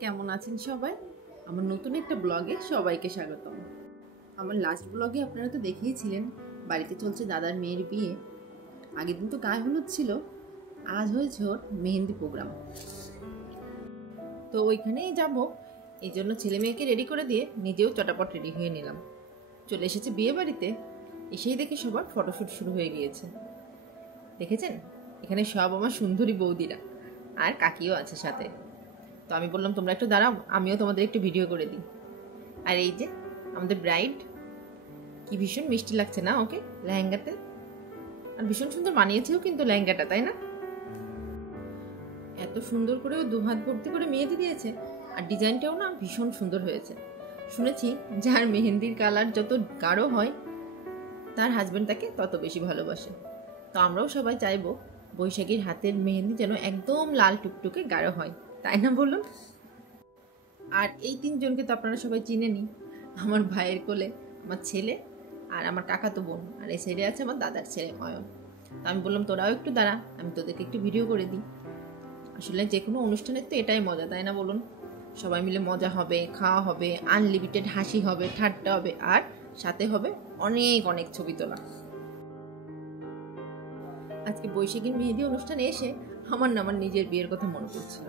কেমন আছেন সবাই? আমার নতুন একটা ব্লগে সবাইকে স্বাগতম। আমার লাস্ট ব্লগে আপনারা তো দেখেইছিলেন বাড়িতে চলছে দাদার মেয়ের বিয়ে। আগের দিন তো গায়ে হলুদ ছিল, আজ হয়েছে ওর মেহেন্দি প্রোগ্রাম। তো ওইখানেই যাব, এই জন্য ছেলে মেয়েকে রেডি করে দিয়ে নিজেও চটাপট রেডি হয়ে নিলাম। চলে এসেছে বিয়ে বাড়িতে, এসেই দেখে সবার ফটোশ্যুট শুরু হয়ে গিয়েছে। দেখেছেন, এখানে সব আমার সুন্দরী বৌদিরা আর কাকিও আছে সাথে। তো আমি বললাম তোমরা একটু দাঁড়াও, আমিও তোমাদের একটু ভিডিও করে দিই। আর এই যে আমাদের ব্রাইড, কি ভীষণ মিষ্টি লাগছে না ওকে লেহেঙ্গাতে, আর ভীষণ সুন্দর মানিয়েছেও কিন্তু লেহেঙ্গাটা, তাই না? এত সুন্দর করে ও দুহাত ভর্তি করে মেহেদি দিয়েছে, আর ডিজাইনটাও না ভীষণ সুন্দর হয়েছে। শুনেছি যার মেহেন্দির কালার যত গাঢ় হয় তার হাজবেন্ড তাকে তত বেশি ভালোবাসে। তো আমরাও সবাই চাইবো বৈশাখীর হাতের মেহেন্দি যেন একদম লাল টুকটুকে গাঢ় হয়, তাই না বলুন? আর এই তিনজনকে তো আপনারা সবাই চিনেনি। আমার ভাইয়ের কোলে আমার ছেলে আর আমার কাকাতো বোন, আর এই সাইডে আছে আমার দাদার ছেলে অয়ন। আমি বললাম তোরাও একটু দাঁড়া, আমি তোদেরকে একটু ভিডিও করে দিই। আসলে যে কোনো অনুষ্ঠানের তো এটাই মজা, তাই না বলুন? সবাই মিলে মজা হবে, খাওয়া হবে, আনলিমিটেড হাসি হবে, ঠাট্টা হবে, আর সাথে হবে অনেক অনেক ছবি তোলা। আজকে বৈশাখীর মেহেদি অনুষ্ঠানে এসে আমার না আমার নিজের বিয়ের কথা মনে পড়ছিল।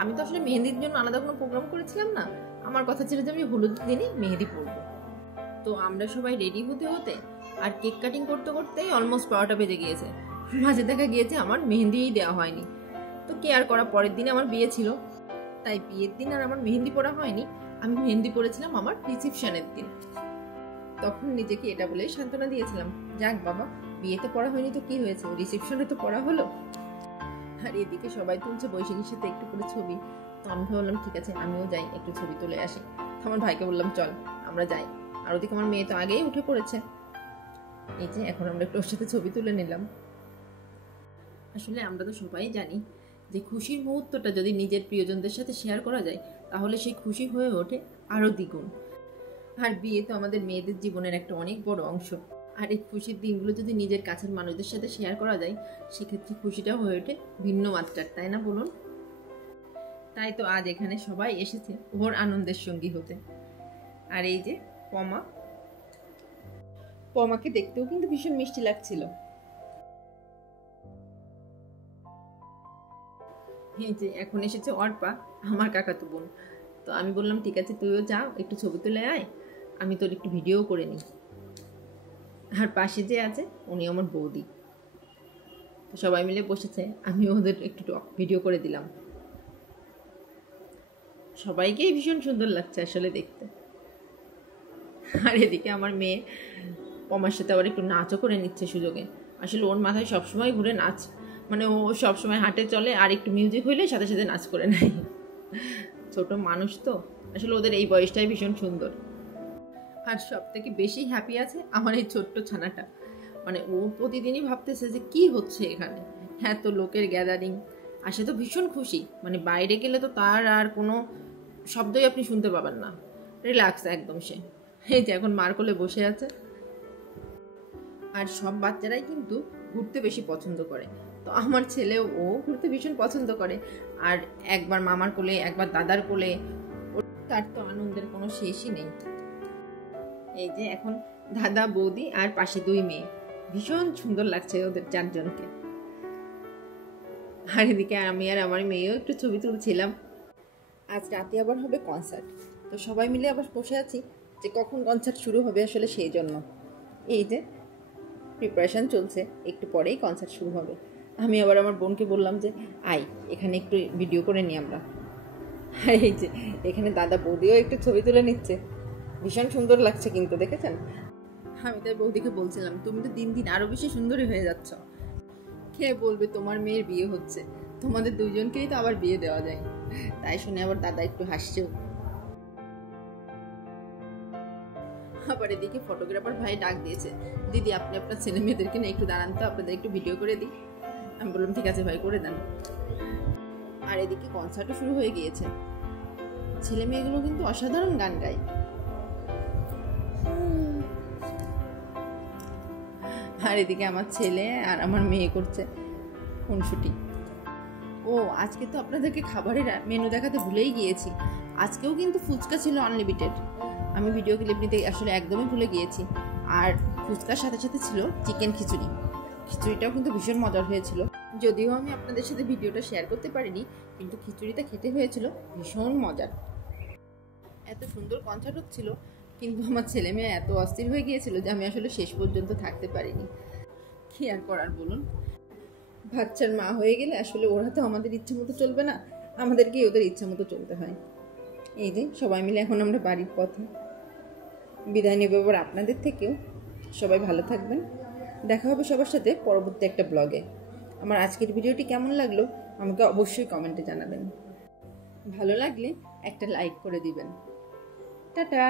আমি তো আসলে মেহেদির জন্য আলাদা কোনো প্রোগ্রাম করেছিলাম না, আমার কথা ছিল যে আমি হলুদ দিনই মেহেদি পরবো। তো আমরা সবাই রেডি হতে হতে আর কেক কাটিং করতে করতেই অলমোস্ট 12টা বেজে গিয়েছে। মাঝে দেখা গিয়েছে আমার মেহেন্দিই দেওয়া হয়নি। তো কেয়ার করা, পরের দিনে আমার বিয়ে ছিল, তাই বিয়ের দিন আর আমার মেহেন্দি পরা হয়নি। আমি মেহেন্দি পরেছিলাম আমার রিসেপশনের দিন। তখন নিজেকে এটা বলেই সান্ত্বনা দিয়েছিলাম, যাক বাবা, বিয়েতে পড়া হয়নি তো কি হয়েছে, রিসেপশনে তো পড়া হলো। আর এদিকে সবাই তুলছে বৈশাখীর সাথে একটু করে ছবি। তো আমি ভাবলাম ঠিক আছে আমিও যাই, একটু ছবি তুলে আসি। তো আমার ভাইকে বললাম চল আমরা যাই। আর ওদিকে আমার মেয়ে তো আগেই উঠে পড়েছে। এই যে এখন আমরা একটু ওর সাথে ছবি তুলে নিলাম। আসলে আমরা তো সবাই জানি যে খুশির মুহূর্তটা যদি নিজের প্রিয়জনদের সাথে শেয়ার করা যায় তাহলে সেই খুশি হয়ে ওঠে আরও দ্বিগুণ। আর বিয়ে তো আমাদের মেয়েদের জীবনের একটা অনেক বড় অংশ। আর এই খুশির দিনগুলো যদি নিজের কাছের মানুষদের সাথে শেয়ার করা যায় সেক্ষেত্রে খুশিটা হয়ে ওঠে ভিন্ন মাত্রার, তাই না বলুন? তাই তো আজ এখানে সবাই এসেছে ওর আনন্দের সঙ্গী হতে। আর এই যে পমা, পমাকে দেখতেও কিন্তু ভীষণ মিষ্টি লাগছিল। এই যে এখন এসেছে অর্পা, আমার কাকাতো বোন। তো আমি বললাম ঠিক আছে তুইও যা, একটু ছবি তুলে আয়, আমি তোর একটু ভিডিও করে নিই। আর পাশে যে আছে উনি আমার বৌদি। তো সবাই মিলে বসেছে, আমি ওদের একটু ভিডিও করে দিলাম। সবাইকেই ভীষণ সুন্দর লাগছে আসলে দেখতে। আর এদিকে আমার মেয়ে পমার সাথে আবার একটু নাচও করে নিচ্ছে সুযোগে। আসলে ওর মাথায় সবসময় ঘুরে নাচ, মানে ও সবসময় হাঁটে চলে আর একটু মিউজিক হইলে সাথে সাথে নাচ করে নেয়। ছোট মানুষ তো, আসলে ওদের এই বয়সটাই ভীষণ সুন্দর। আর সব থেকে বেশি হ্যাপি আছে আমার এই ছোট্ট ছানাটা। মানে ও প্রতিদিনই ভাবতেছে যে কি হচ্ছে এখানে, এত লোকের গ্যাদারিং। আর সে তো ভীষণ খুশি, মানে বাইরে গেলে তো তার আর কোনো শব্দই আপনি শুনতে পাবেন না, রিল্যাক্স একদম সে। এই যে এখন মার কোলে বসে আছে। আর সব বাচ্চারাই কিন্তু ঘুরতে বেশি পছন্দ করে, তো আমার ছেলেও ও ঘুরতে ভীষণ পছন্দ করে। আর একবার মামার কোলে একবার দাদার কোলে, তার তো আনন্দের কোনো শেষই নেই। এই যে এখন দাদা বৌদি আর পাশে দুই মেয়ে, ভীষণ সুন্দর লাগছে ওদের চারজনকে। আর এদিকে আমি আর আমার মেয়েও একটু ছবি তুলছিলাম। আজ রাতে আবার হবে কনসার্ট, তো সবাই মিলে আবার বসে আছি যে কখন কনসার্ট শুরু হবে, আসলে সেই জন্য এই যে প্রিপারেশান চলছে, একটু পরেই কনসার্ট শুরু হবে। আমি আবার আমার বোনকে বললাম যে আয় এখানে একটু ভিডিও করে নিই আমরা। আর এই যে এখানে দাদা বৌদিও একটু ছবি তুলে নিচ্ছে, ভীষণ সুন্দর লাগছে কিন্তু, দেখেছেন? আমি তাই বৌদিকে বলছিলাম তুমি তো দিন দিন আরো বেশি সুন্দরী হয়ে যাচ্ছ। কে বলবে তোমার মেয়ের বিয়ে হচ্ছে, তোমাদের দুইজনকেই তো আবার বিয়ে দেওয়া যায়। তাই শুনে আবার দাদা একটু হাসছেও। আবার এদিকে ফটোগ্রাফার ভাই ডাক দিয়েছে, দিদি আপনি আপনার ছেলে মেয়েদেরকে নিয়ে একটু দাঁড়ান তো, আপনাদের একটু ভিডিও করে দিই। আমি বললাম ঠিক আছে ভাই করে দেন। আর এদিকে কনসার্টও শুরু হয়ে গিয়েছে। ছেলে মেয়েগুলো কিন্তু অসাধারণ গান গায়। আর এদিকে আমার ছেলে আর আমার মেয়ে করছে খুনসুটি। ও ও আজকে তো আপনাদেরকে খাবারের মেনু দেখাতে ভুলেই গিয়েছি। আজকেও কিন্তু ফুচকা ছিল আনলিমিটেড। আমি ভিডিও ক্লিপ নিতে আসলে একদমই ভুলে গিয়েছি। আর ফুচকার সাথে সাথে ছিল চিকেন খিচুড়ি। খিচুড়িটাও কিন্তু ভীষণ মজার হয়েছিল। যদিও আমি আপনাদের সাথে ভিডিওটা শেয়ার করতে পারিনি, কিন্তু খিচুড়িটা খেতে হয়েছিল ভীষণ মজার। এত সুন্দর কনসার্ট হচ্ছিল, কিন্তু আমার ছেলে মেয়ে এত অস্থির হয়ে গিয়েছিল যে আমি আসলে শেষ পর্যন্ত থাকতে পারিনি। কি আর করার বলুন, বাচ্চার মা হয়ে গেলে আসলে ওরা তো আমাদের ইচ্ছে মতো চলবে না, আমাদেরকে ওদের ইচ্ছা মতো চলতে হয়। এই যে সবাই মিলে এখন আমরা বাড়ির পথে। বিদায় নেব এবার আপনাদের থেকেও। সবাই ভালো থাকবেন। দেখা হবে সবার সাথে পরবর্তী একটা ব্লগে। আমার আজকের ভিডিওটি কেমন লাগলো আমাকে অবশ্যই কমেন্টে জানাবেন। ভালো লাগলে একটা লাইক করে দিবেন। টাটা।